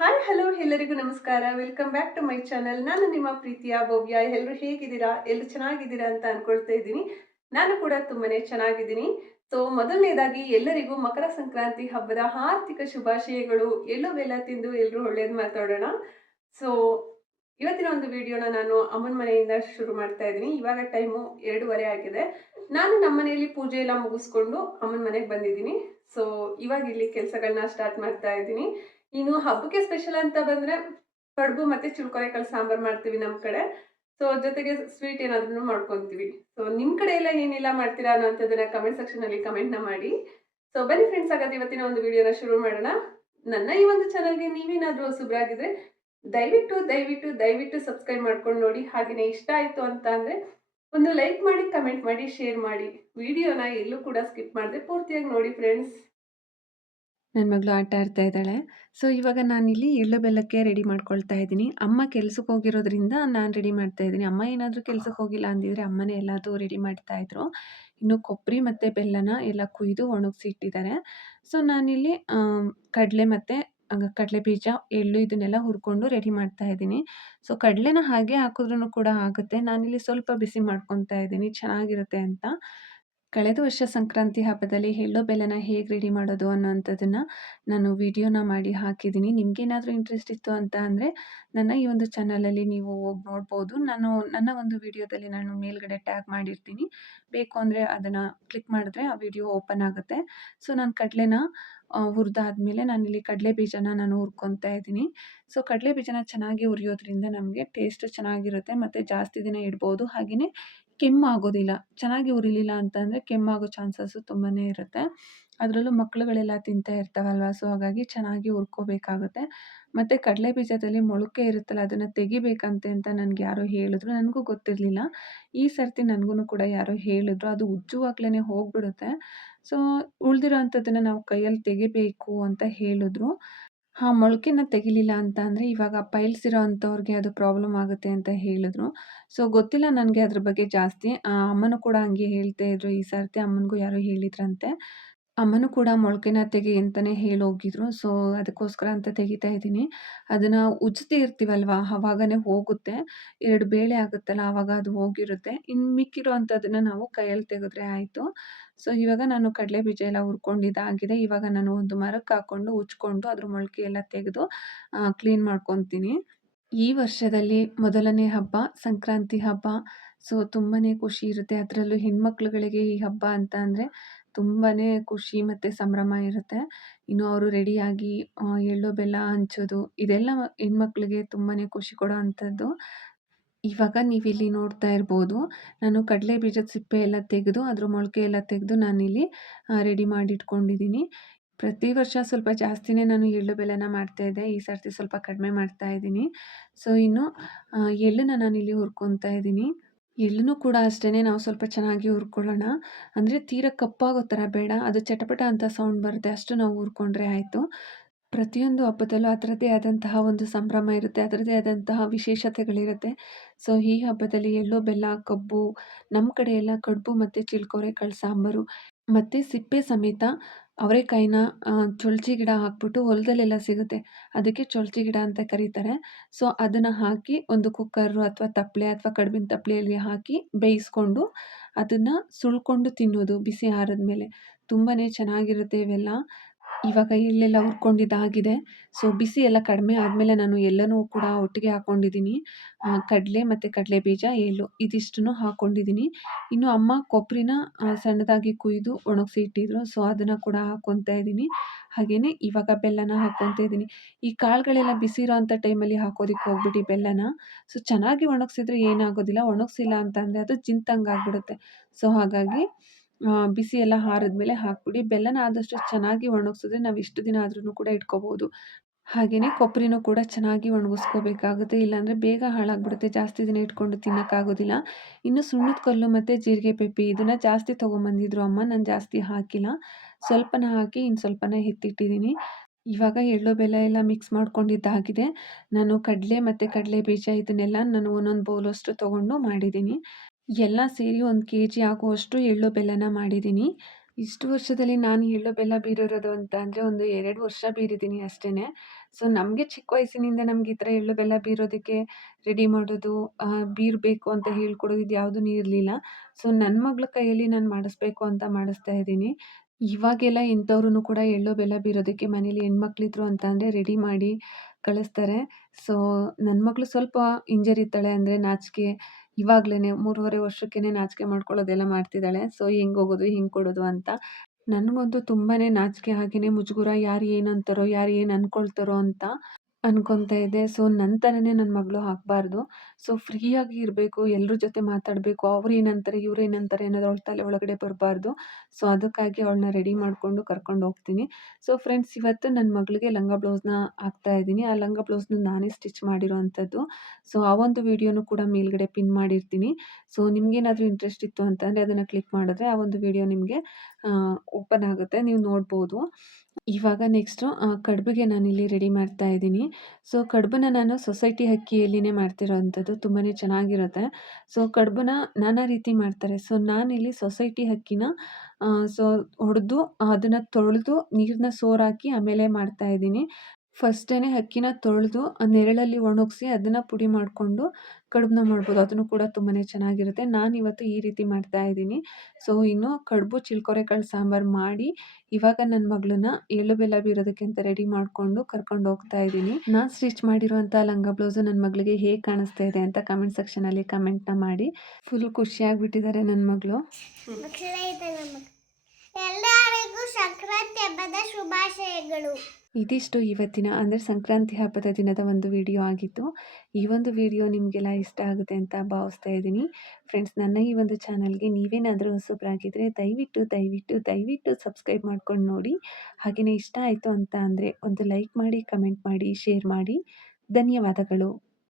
Hi hello ಎಲ್ಲರಿಗೂ ನಮಸ್ಕಾರ. Welcome back to my channel ನಾನು ನಿಮ್ಮ ಪ್ರೀತಿಯ ಭವ್ಯ. ಎಲ್ಲರೂ ಹೇಗಿದ್ದೀರಾ? ಎಲ್ಲರೂ ಚೆನ್ನಾಗಿದ್ದೀರಾ ಅಂತ ಅನ್ಕೊಳ್ತಾ ಇದ್ದೀನಿ. ನಾನು ಕೂಡ ತುಂಬಾನೇ ಚೆನ್ನಾಗಿದ್ದೀನಿ. ಸೊ ಮೊದಲನೇದಾಗಿ ಎಲ್ಲರಿಗೂ ಮಕರ ಸಂಕ್ರಾಂತಿ ಹಬ್ಬದ ಆರ್ಥಿಕ ಶುಭಾಶಯಗಳು. ಎಲ್ಲೋ ಬೆಲ್ಲ ತಿಂದು ಎಲ್ಲರೂ ಒಳ್ಳೇದು ಮಾತಾಡೋಣ. ಸೊ ಇವತ್ತಿನ ಒಂದು ವಿಡಿಯೋನ ನಾನು ಅಮ್ಮನ ಮನೆಯಿಂದ ಶುರು ಮಾಡ್ತಾ ಇದ್ದೀನಿ. ಇವಾಗ ಟೈಮು ಎರಡೂವರೆ ಆಗಿದೆ. ನಾನು ನಮ್ಮ ಮನೆಯಲ್ಲಿ ಪೂಜೆ ಎಲ್ಲ ಮುಗಿಸ್ಕೊಂಡು ಅಮ್ಮನ ಮನೆಗೆ ಬಂದಿದ್ದೀನಿ. ಸೊ ಇವಾಗ ಇಲ್ಲಿ ಕೆಲಸಗಳನ್ನ ಸ್ಟಾರ್ಟ್ ಮಾಡ್ತಾ ಇದ್ದೀನಿ. ಇನ್ನು ಹಬ್ಬಕ್ಕೆ ಸ್ಪೆಷಲ್ ಅಂತ ಬಂದ್ರೆ ಕಡುಬು ಮತ್ತೆ ಚುಳ್ಕೊರೆಕಾಳು ಸಾಂಬಾರ್ ಮಾಡ್ತೀವಿ ನಮ್ಮ ಕಡೆ. ಸೊ ಜೊತೆಗೆ ಸ್ವೀಟ್ ಏನಾದ್ರೂ ಮಾಡ್ಕೊಂತೀವಿ. ಸೊ ನಿಮ್ಮ ಕಡೆ ಎಲ್ಲ ಏನೆಲ್ಲ ಮಾಡ್ತೀರಾ ಅನ್ನೋಂಥದ್ದನ್ನ ಕಮೆಂಟ್ ಸೆಕ್ಷನ್ ಅಲ್ಲಿ ಕಮೆಂಟ್ನ ಮಾಡಿ. ಸೊ ಬನ್ನಿ ಫ್ರೆಂಡ್ಸ್ ಹಾಗಾದ್ರೆ ಇವತ್ತಿನ ಒಂದು ವಿಡಿಯೋನ ಶುರು ಮಾಡೋಣ. ನನ್ನ ಈ ಒಂದು ಚಾನಲ್ಗೆ ನೀವೇನಾದರೂ ಹೊಸಬ್ರಾಗಿದ್ರೆ ದಯವಿಟ್ಟು ದಯವಿಟ್ಟು ದಯವಿಟ್ಟು ಸಬ್ಸ್ಕ್ರೈಬ್ ಮಾಡ್ಕೊಂಡು ನೋಡಿ. ಹಾಗೆಯೇ ಇಷ್ಟ ಆಯ್ತು ಅಂತ ಅಂದರೆ ಒಂದು ಲೈಕ್ ಮಾಡಿ ಕಮೆಂಟ್ ಮಾಡಿ ಶೇರ್ ಮಾಡಿ. ವಿಡಿಯೋನ ಎಲ್ಲೂ ಕೂಡ ಸ್ಕಿಪ್ ಮಾಡದೆ ಪೂರ್ತಿಯಾಗಿ ನೋಡಿ ಫ್ರೆಂಡ್ಸ್ ನನ್ನ ಮಗಳು ಆಟ ಆಡ್ತಾ ಇದ್ದಾಳೆ. ಸೊ ಇವಾಗ ನಾನಿಲ್ಲಿ ಎಳ್ಳು ಬೆಲ್ಲಕ್ಕೆ ರೆಡಿ ಮಾಡ್ಕೊಳ್ತಾ ಇದ್ದೀನಿ. ಅಮ್ಮ ಕೆಲ್ಸಕ್ಕೆ ಹೋಗಿರೋದ್ರಿಂದ ನಾನು ರೆಡಿ ಮಾಡ್ತಾ ಇದ್ದೀನಿ. ಅಮ್ಮ ಏನಾದರೂ ಕೆಲ್ಸಕ್ಕೆ ಹೋಗಿಲ್ಲ ಅಂದಿದ್ರೆ ಅಮ್ಮನೇ ಎಲ್ಲದೂ ರೆಡಿ ಮಾಡ್ತಾ ಇದ್ರು. ಇನ್ನು ಕೊಬ್ಬರಿ ಮತ್ತು ಬೆಲ್ಲನ ಎಲ್ಲ ಕುಯ್ದು ಒಣಗಿಸಿ ಇಟ್ಟಿದ್ದಾರೆ. ಸೊ ನಾನಿಲ್ಲಿ ಕಡಲೆ ಮತ್ತು ಕಡಲೆ ಬೀಜ, ಎಳ್ಳು ಇದನ್ನೆಲ್ಲ ಹುರ್ಕೊಂಡು ರೆಡಿ ಮಾಡ್ತಾ ಇದ್ದೀನಿ. ಸೊ ಕಡಲೆನ ಹಾಗೆ ಹಾಕಿದ್ರೂ ಕೂಡ ಆಗುತ್ತೆ. ನಾನಿಲ್ಲಿ ಸ್ವಲ್ಪ ಬಿಸಿ ಮಾಡ್ಕೊತಾ ಇದ್ದೀನಿ. ಚೆನ್ನಾಗಿರುತ್ತೆ ಅಂತ. ಕಳೆದ ವರ್ಷ ಸಂಕ್ರಾಂತಿ ಹಬ್ಬದಲ್ಲಿ ಎಳ್ಳು ಬೆಲ್ಲನ ಹೇಗೆ ರೆಡಿ ಮಾಡೋದು ಅನ್ನೋವಂಥದ್ದನ್ನು ನಾನು ವಿಡಿಯೋನ ಮಾಡಿ ಹಾಕಿದ್ದೀನಿ. ನಿಮಗೇನಾದರೂ ಇಂಟ್ರೆಸ್ಟ್ ಇತ್ತು ಅಂತ ಅಂದರೆ ನನ್ನ ಈ ಒಂದು ಚಾನಲಲ್ಲಿ ನೀವು ಹೋಗಿ ನೋಡ್ಬೋದು. ನಾನು, ನನ್ನ ಒಂದು ವಿಡಿಯೋದಲ್ಲಿ ನಾನು ಮೇಲ್ಗಡೆ ಟ್ಯಾಗ್ ಮಾಡಿರ್ತೀನಿ. ಬೇಕು ಅಂದರೆ ಅದನ್ನು ಕ್ಲಿಕ್ ಮಾಡಿದ್ರೆ ಆ ವಿಡಿಯೋ ಓಪನ್ ಆಗುತ್ತೆ. ಸೊ ನಾನು ಕಡಲೆನ ಹುರಿದಾದ್ಮೇಲೆ ನಾನಿಲ್ಲಿ ಕಡಲೆ ಬೀಜನ ನಾನು ಹುರ್ಕೊತಾ ಇದ್ದೀನಿ. ಸೊ ಕಡಲೆ ಬೀಜನ ಚೆನ್ನಾಗಿ ಹುರಿಯೋದ್ರಿಂದ ನಮಗೆ ಟೇಸ್ಟ್ ಚೆನ್ನಾಗಿರುತ್ತೆ. ಮತ್ತು ಜಾಸ್ತಿ ದಿನ ಇಡ್ಬೋದು. ಹಾಗೆಯೇ ಕೆಮ್ಮಾಗೋದಿಲ್ಲ. ಚೆನ್ನಾಗಿ ಉರಿಲಿಲ್ಲ ಅಂತಂದರೆ ಕೆಮ್ಮಾಗೋ ಚಾನ್ಸಸ್ಸು ತುಂಬಾ ಇರುತ್ತೆ. ಅದರಲ್ಲೂ ಮಕ್ಕಳುಗಳೆಲ್ಲ ತಿಂತಾ ಇರ್ತಾವಲ್ವ? ಸೊ ಹಾಗಾಗಿ ಚೆನ್ನಾಗಿ ಉರ್ಕೋಬೇಕಾಗುತ್ತೆ. ಮತ್ತು ಕಡಲೆ ಬೀಜದಲ್ಲಿ ಮೊಳಕೆ ಇರುತ್ತಲ್ಲ, ಅದನ್ನು ತೆಗಿಬೇಕಂತೆ ಅಂತ ನನಗೆ ಯಾರೋ ಹೇಳಿದ್ರು. ನನಗೂ ಗೊತ್ತಿರಲಿಲ್ಲ. ಈ ಸರ್ತಿ ನನಗೂ ಕೂಡ ಯಾರೋ ಹೇಳಿದ್ರು. ಅದು ಉಜ್ಜುವಾಗ್ಲೇ ಹೋಗ್ಬಿಡುತ್ತೆ. ಸೊ ಉಳಿದಿರೋ ಅಂಥದ್ದನ್ನು ನಾವು ಕೈಯಲ್ಲಿ ತೆಗಿಬೇಕು ಅಂತ ಹೇಳಿದ್ರು. ಹಾಂ ಮೊಳಕೆನ ತೆಗಿಲಿಲ್ಲ ಅಂತ ಅಂದರೆ ಇವಾಗ ಪೈಲ್ಸ್ ಅಂಥವ್ರಿಗೆ ಅದು ಪ್ರಾಬ್ಲಮ್ ಆಗುತ್ತೆ ಅಂತ ಹೇಳಿದ್ರು. ಸೊ, ಗೊತ್ತಿಲ್ಲ ನನಗೆ ಅದ್ರ ಬಗ್ಗೆ ಜಾಸ್ತಿ. ಅಮ್ಮನೂ ಕೂಡ ಹಂಗೆ ಹೇಳ್ತಾ ಇದ್ರು. ಈ ಸರ್ತಿ ಅಮ್ಮನಿಗೂ ಯಾರೋ ಹೇಳಿದ್ರಂತೆ. ಅಮ್ಮನೂ ಕೂಡ ಮೊಳಕೆನ ತೆಗಿ ಅಂತಲೇ ಹೇಳೋಗಿದ್ರು. ಸೊ ಅದಕ್ಕೋಸ್ಕರ ಅಂತ ತೆಗಿತಾ ಇದ್ದೀನಿ. ಅದನ್ನು ಉಜ್ಜುತ್ತಿ ಇರ್ತೀವಲ್ವ? ಆವಾಗನೇ ಹೋಗುತ್ತೆ. ಎರಡು ಬೇಳೆ ಆಗುತ್ತಲ್ಲ ಆವಾಗ ಅದು ಹೋಗಿರುತ್ತೆ. ಇನ್ನು ಮಿಕ್ಕಿರೋ ಅಂಥದ್ದನ್ನು ನಾವು ಕೈಯಲ್ಲಿ ತೆಗೆದ್ರೆ ಆಯಿತು. ಸೊ ಇವಾಗ ನಾನು ಕಡಲೆ ಬೀಜ ಎಲ್ಲ ಹುರ್ಕೊಂಡಿದ್ದಾಗಿದೆ ಇವಾಗ ನಾನು ಒಂದು ಮರಕ್ಕೆ ಹಾಕ್ಕೊಂಡು ಉಜ್ಕೊಂಡು ಅದ್ರ ಮೊಳಕೆ ಎಲ್ಲ ತೆಗೆದು ಕ್ಲೀನ್ ಮಾಡ್ಕೊತೀನಿ. ಈ ವರ್ಷದಲ್ಲಿ ಮೊದಲನೇ ಹಬ್ಬ, ಸಂಕ್ರಾಂತಿ ಹಬ್ಬ. ಸೊ ತುಂಬಾ ಖುಷಿ ಇರುತ್ತೆ. ಅದರಲ್ಲೂ ಹೆಣ್ಮಕ್ಳುಗಳಿಗೆ ಈ ಹಬ್ಬ ಅಂತ ಅಂದರೆ ತುಂಬಾ ಖುಷಿ ಮತ್ತು ಸಂಭ್ರಮ ಇರುತ್ತೆ. ಇನ್ನು ಅವರು ರೆಡಿಯಾಗಿ ಎಳ್ಳು ಬೆಲ್ಲ ಹಂಚೋದು, ಇದೆಲ್ಲ ಹೆಣ್ಮಕ್ಳಿಗೆ ತುಂಬಾ ಖುಷಿ ಕೊಡೋ ಅಂಥದ್ದು. ಇವಾಗ ನೀವಿಲ್ಲಿ ನೋಡ್ತಾ ಇರ್ಬೋದು, ನಾನು ಕಡಲೆ ಬೀಜದ ಸಿಪ್ಪೆ ಎಲ್ಲ ತೆಗೆದು, ಅದ್ರ ಮೊಳಕೆ ಎಲ್ಲ ತೆಗೆದು ನಾನಿಲ್ಲಿ ರೆಡಿ ಮಾಡಿ ಇಟ್ಕೊಂಡಿದ್ದೀನಿ ಪ್ರತಿ ವರ್ಷ ಸ್ವಲ್ಪ ಜಾಸ್ತಿನೇ ನಾನು ಎಳ್ಳು ಬೆಲ್ಲನ ಮಾಡ್ತಾಯಿದ್ದೆ ಈ ಸರ್ತಿ ಸ್ವಲ್ಪ ಕಡಿಮೆ ಮಾಡ್ತಾ ಇದ್ದೀನಿ. ಸೊ ಇನ್ನು ಎಳ್ಳನ್ನ ನಾನಿಲ್ಲಿ ಹುರ್ಕೊತಾ ಇದ್ದೀನಿ. ಎಳ್ಳನ್ನು ಕೂಡ ಅಷ್ಟೇ ನಾವು ಸ್ವಲ್ಪ ಚೆನ್ನಾಗಿ ಹುರ್ಕೊಳ್ಳೋಣ. ಅಂದರೆ ತೀರ ಕಪ್ಪಾಗೋ ಥರ ಬೇಡ. ಅದು ಚಟಪಟ ಅಂತ ಸೌಂಡ್ ಬರುತ್ತೆ. ಅಷ್ಟು ನಾವು ಹುರ್ಕೊಂಡ್ರೆ ಆಯಿತು. ಪ್ರತಿಯೊಂದು ಹಬ್ಬದಲ್ಲೂ ಅದರದ್ದೇ ಆದಂತಹ ಒಂದು ಸಂಭ್ರಮ ಇರುತ್ತೆ. ಅದರದ್ದೇ ಆದಂತಹ ವಿಶೇಷತೆಗಳಿರುತ್ತೆ. ಸೊ, ಈ ಹಬ್ಬದಲ್ಲಿ ಎಳ್ಳು, ಬೆಲ್ಲ, ಕಬ್ಬು ನಮ್ಮ ಕಡೆ ಎಲ್ಲ ಕಡುಬು ಮತ್ತು ಚಿಲ್ಕೋರೆ ಸಾಂಬಾರು ಮತ್ತು ಸಿಪ್ಪೆ ಸಮೇತ ಅವರೆಕಾಯಿನ ಚೊಳ್ಚಿ ಗಿಡ ಹಾಕ್ಬಿಟ್ಟು ಹೊಲದಲ್ಲೆಲ್ಲ ಸಿಗುತ್ತೆ. ಅದಕ್ಕೆ ಚೊಳ್ಚಿ ಗಿಡ ಅಂತ ಕರೀತಾರೆ. ಸೊ, ಅದನ್ನು ಹಾಕಿ ಒಂದು ಕುಕ್ಕರು ಅಥವಾ ತಪ್ಪಲೆ ಅಥವಾ ಕಡ್ಬಿನ ತಪ್ಪಲೆಯಲ್ಲಿ ಹಾಕಿ ಬೇಯಿಸ್ಕೊಂಡು ಅದನ್ನು ಸುಳ್ಕೊಂಡು ತಿನ್ನೋದು ಬಿಸಿ ಆರದ ಮೇಲೆ ತುಂಬಾ ಚೆನ್ನಾಗಿರುತ್ತೆ ಇವೆಲ್ಲ. ಇವಾಗ ಇಲ್ಲೆಲ್ಲ ಹುರ್ಕೊಂಡಿದ್ದಾಗಿದೆ ಸೊ ಬಿಸಿ ಎಲ್ಲ ಕಡಿಮೆ ಆದಮೇಲೆ ನಾನು ಎಲ್ಲನೂ ಕೂಡ ಒಟ್ಟಿಗೆ ಹಾಕ್ಕೊಂಡಿದ್ದೀನಿ ಕಡಲೆ ಮತ್ತು ಕಡಲೆ ಬೀಜ ಎಳ್ಳು ಇದಿಷ್ಟನ್ನು ಹಾಕ್ಕೊಂಡಿದ್ದೀನಿ ಇನ್ನು ಅಮ್ಮ ಕೊಬ್ಬರಿನ ಸಣ್ಣದಾಗಿ ಕುಯ್ದು ಒಣಗಿಸಿ ಇಟ್ಟಿದ್ರು. ಸೊ ಅದನ್ನು ಕೂಡ ಹಾಕ್ಕೊತಾ ಇದ್ದೀನಿ. ಹಾಗೆಯೇ ಇವಾಗ ಬೆಲ್ಲನ ಹಾಕ್ಕೊತಾ ಇದ್ದೀನಿ. ಈ ಕಾಳುಗಳೆಲ್ಲ ಬಿಸಿ ಇರೋ ಅಂಥ ಟೈಮಲ್ಲಿ ಹಾಕೋದಕ್ಕೆ ಹೋಗ್ಬಿಟ್ಟು ಬೆಲ್ಲನ. ಸೊ ಚೆನ್ನಾಗಿ ಒಣಗಿಸಿದ್ರೆ ಏನಾಗೋದಿಲ್ಲ. ಒಣಗಿಸಿಲ್ಲ ಅಂತಂದರೆ ಅದು ಜಿಂತಂಗೆ ಆಗಿಬಿಡುತ್ತೆ. ಸೊ ಹಾಗಾಗಿ ಬಿಸಿ ಎಲ್ಲ ಆರಿದ್ಮೇಲೆ ಹಾಕ್ಬಿಡಿ. ಬೆಲ್ಲನ ಆದಷ್ಟು ಚೆನ್ನಾಗಿ ಒಣಗಿಸಿದ್ರೆ ನಾವು ಇಷ್ಟು ದಿನ ಆದ್ರೂ ಕೂಡ ಇಟ್ಕೋಬೋದು. ಹಾಗೆಯೇ ಕೊಬ್ಬರಿನೂ ಕೂಡ ಚೆನ್ನಾಗಿ ಒಣಗಿಸ್ಕೋಬೇಕಾಗುತ್ತೆ. ಇಲ್ಲಾಂದರೆ ಬೇಗ ಹಾಳಾಗ್ಬಿಡುತ್ತೆ. ಜಾಸ್ತಿ ದಿನ ಇಟ್ಕೊಂಡು ತಿನ್ನೋಕ್ಕಾಗೋದಿಲ್ಲ. ಇನ್ನು ಸುಣ್ಣದ ಕಲ್ಲು ಮತ್ತು ಜೀರಿಗೆ ಪೆಪ್ಪಿ ಇದನ್ನು ಜಾಸ್ತಿ ತೊಗೊಂಬಂದಿದ್ರು ಅಮ್ಮ, ನಾನು ಜಾಸ್ತಿ ಹಾಕಿಲ್ಲ. ಸ್ವಲ್ಪನ ಹಾಕಿ ಇನ್ನು ಸ್ವಲ್ಪನ ಎತ್ತಿಟ್ಟಿದ್ದೀನಿ ಇವಾಗ ಎಳ್ಳು ಬೆಲ್ಲ ಎಲ್ಲ ಮಿಕ್ಸ್ ಮಾಡ್ಕೊಂಡಿದ್ದಾಗಿದೆ. ನಾನು ಕಡಲೆ ಮತ್ತು ಕಡಲೆ ಬೀಜ ಇದನ್ನೆಲ್ಲ ನಾನು ಒಂದೊಂದು ಬೌಲಷ್ಟು ತೊಗೊಂಡು ಮಾಡಿದ್ದೀನಿ ಎಲ್ಲ ಸೇರಿ ಒಂದು ಕೆ ಜಿ ಆಗುವಷ್ಟು ಎಳ್ಳು ಬೆಲ್ಲನ ಮಾಡಿದ್ದೀನಿ ಇಷ್ಟು ವರ್ಷದಲ್ಲಿ ನಾನು ಎಳ್ಳು ಬೆಲ್ಲ ಬೀರಿರೋದು ಅಂತ ಅಂದರೆ ಒಂದು ಎರಡು ವರ್ಷ ಬೀರಿದ್ದೀನಿ ಅಷ್ಟೇ ಸೊ ನಮಗೆ ಚಿಕ್ಕ ವಯಸ್ಸಿನಿಂದ ನಮ್ಗೆ ಈ ಥರ ಎಳ್ಳು ಬೆಲ್ಲ ಬೀರೋದಕ್ಕೆ ರೆಡಿ ಮಾಡೋದು, ಬೀರಬೇಕು ಅಂತ ಹೇಳ್ಕೊಡೋದು ಇದು ಯಾವುದೂ ಇರಲಿಲ್ಲ. ಸೊ ನನ್ನ ಮಗಳ ಕೈಯಲ್ಲಿ ನಾನು ಮಾಡಿಸ್ಬೇಕು ಅಂತ ಮಾಡಿಸ್ತಾ ಇದ್ದೀನಿ. ಇವಾಗೆಲ್ಲ ಇಂಥವ್ರೂ ಕೂಡ ಎಳ್ಳು ಬೆಲ್ಲ ಬೀರೋದಕ್ಕೆ ಮನೇಲಿ ಹೆಣ್ಮಕ್ಳಿದ್ರು ಅಂತ ಅಂದರೆ ರೆಡಿ ಮಾಡಿ ಕಳಿಸ್ತಾರೆ. ಸೊ ನನ್ನ ಮಗಳು ಸ್ವಲ್ಪ ಹಿಂಜರಿತಾಳೆ ಅಂದರೆ ನಾಚಿಕೆ ಇವಾಗ್ಲೇನೆ ಮೂರುವರೆ ವರ್ಷಕ್ಕೇನೆ ನಾಚಿಕೆ ಮಾಡ್ಕೊಳ್ಳೋದೆಲ್ಲ ಮಾಡ್ತಿದ್ದಾಳೆ. ಸೊ ಹೆಂಗ್ ಹೋಗೋದು, ಹೆಂಗ್ ಕೊಡೋದು ಅಂತ. ನನಗಂತೂ ತುಂಬಾನೇ ನಾಚಿಕೆ ಹಾಗೇನೆ ಮುಜುಗರ ಯಾರು ಏನು ಅಂತಾರೋ, ಯಾರು ಏನು ಅನ್ಕೊಳ್ತಾರೋ ಅಂತ ಅನ್ಕೊತಾ ಇದ್ದೆ. ಸೊ ನನ್ನ ಥರನೇ ನನ್ನ ಮಗಳು ಆಗ್ಬಾರ್ದು. ಸೊ ಫ್ರೀಯಾಗಿ ಇರಬೇಕು, ಎಲ್ಲರ ಜೊತೆ ಮಾತಾಡಬೇಕು, ಅವ್ರು ಏನಂತಾರೆ, ಇವ್ರು ಏನಂತಾರೆ ಅನ್ನೋದು ಅವಳ ತಲೆ ಒಳಗಡೆ ಬರಬಾರ್ದು. ಸೊ ಅದಕ್ಕಾಗಿ ಅವಳನ್ನ ರೆಡಿ ಮಾಡಿಕೊಂಡು ಕರ್ಕೊಂಡು ಹೋಗ್ತೀನಿ. ಸೊ ಫ್ರೆಂಡ್ಸ್ ಇವತ್ತು ನನ್ನ ಮಗಳಿಗೆ ಲಂಗ ಬ್ಲೌಸ್‌ನ ಹಾಕ್ತಾ ಇದ್ದೀನಿ. ಆ ಲಂಗ ಬ್ಲೌಸ್‌ನ ನಾನೇ ಸ್ಟಿಚ್ ಮಾಡಿರೋವಂಥದ್ದು. ಸೊ ಆ ಒಂದು ವಿಡಿಯೋನು ಕೂಡ ಮೇಲ್ಗಡೆ ಪಿನ್ ಮಾಡಿರ್ತೀನಿ. ಸೊ ನಿಮಗೇನಾದರೂ ಇಂಟ್ರೆಸ್ಟ್ ಇತ್ತು ಅಂತಂದರೆ ಅದನ್ನು ಕ್ಲಿಕ್ ಮಾಡಿದ್ರೆ ಆ ಒಂದು ವಿಡಿಯೋ ನಿಮಗೆ ಓಪನ್ ಆಗುತ್ತೆ. ನೀವು ನೋಡ್ಬೋದು. ಇವಾಗ ನೆಕ್ಸ್ಟು ಕಡುಬಿಗೆ ನಾನಿಲ್ಲಿ ರೆಡಿ ಮಾಡ್ತಾ ಇದ್ದೀನಿ. ಸೊ, ಕಡುಬನ್ನ ನಾನು ಸೊಸೈಟಿ ಅಕ್ಕಿಯಲ್ಲಿನೇ ಮಾಡ್ತಿರೋವಂಥದ್ದು. ತುಂಬಾ ಚೆನ್ನಾಗಿರುತ್ತೆ. ಸೊ, ಕಡುಬನ್ನ ನಾನಾ ರೀತಿ ಮಾಡ್ತಾರೆ. ಸೊ, ನಾನಿಲ್ಲಿ ಸೊಸೈಟಿ ಅಕ್ಕಿನ ಸೊ, ಹೊಡೆದು, ಅದನ್ನು ತೊಳೆದು ನೀರನ್ನ ಸೋರಾಕಿ ಆಮೇಲೆ ಮಾಡ್ತಾ ಇದ್ದೀನಿ. ಫಸ್ಟೇನೆ ಅಕ್ಕಿನ ತೊಳೆದು ನೆರಳಲ್ಲಿ ಒಣಗಿಸಿ ಅದನ್ನು ಪುಡಿ ಮಾಡಿಕೊಂಡು ಕಡುಬನ್ನ ಮಾಡ್ಬೋದು. ಅದನ್ನು ಕೂಡ ತುಂಬಾ ಚೆನ್ನಾಗಿರುತ್ತೆ. ನಾನು ಇವತ್ತು ಈ ರೀತಿ ಮಾಡ್ತಾ ಇದ್ದೀನಿ. ಸೊ ಇನ್ನು ಕಡುಬು ಚಿಲ್ಕೊರೆ ಕಾಳು ಸಾಂಬಾರು ಮಾಡಿ ಇವಾಗ ನನ್ನ ಮಗಳನ್ನ ಎಳ್ಳು ಬೆಲ್ಲ ಬೀರೋದಕ್ಕೆ ಅಂತ ರೆಡಿ ಮಾಡಿಕೊಂಡು ಕರ್ಕೊಂಡು ಹೋಗ್ತಾ ಇದ್ದೀನಿ. ನಾನು ಸ್ಟಿಚ್ ಮಾಡಿರುವಂಥ ಲಂಗ ಬ್ಲೌಸು ನನ್ನ ಮಗಳಿಗೆ ಹೇಗೆ ಕಾಣಿಸ್ತಾ ಇದೆ ಅಂತ ಕಮೆಂಟ್ ಸೆಕ್ಷನಲ್ಲಿ ಕಮೆಂಟ್‌ನ ಮಾಡಿ. ಫುಲ್ ಖುಷಿಯಾಗಿಬಿಟ್ಟಿದ್ದಾರೆ ನನ್ನ ಮಗಳು. ಎಲ್ಲರಿಗೂ ಸಂಕ್ರಾಂತಿ ಹಬ್ಬದ ಶುಭಾಶಯಗಳು ಇದಿಷ್ಟು ಇವತ್ತಿನ ಅಂದರೆ ಸಂಕ್ರಾಂತಿ ಹಬ್ಬದ ದಿನದ ಒಂದು ವಿಡಿಯೋ ಆಗಿತ್ತು. ಈ ಒಂದು ವಿಡಿಯೋ ನಿಮಗೆಲ್ಲ ಇಷ್ಟ ಆಗುತ್ತೆ ಅಂತ ಭಾವಿಸ್ತಾ ಇದ್ದೀನಿ. ಫ್ರೆಂಡ್ಸ್ ನನ್ನ ಈ ಒಂದು ಚಾನಲ್‌ಗೆ ನೀವೇನಾದರೂ ಹೊಸಬ್ರಾಗಿದ್ದರೆ ದಯವಿಟ್ಟು, ದಯವಿಟ್ಟು, ದಯವಿಟ್ಟು ಸಬ್ಸ್ಕ್ರೈಬ್ ಮಾಡ್ಕೊಂಡು ನೋಡಿ. ಹಾಗೆಯೇ ಇಷ್ಟ ಆಯಿತು ಅಂತ ಅಂದರೆ ಒಂದು ಲೈಕ್ ಮಾಡಿ, ಕಮೆಂಟ್ ಮಾಡಿ, ಶೇರ್ ಮಾಡಿ. ಧನ್ಯವಾದಗಳು.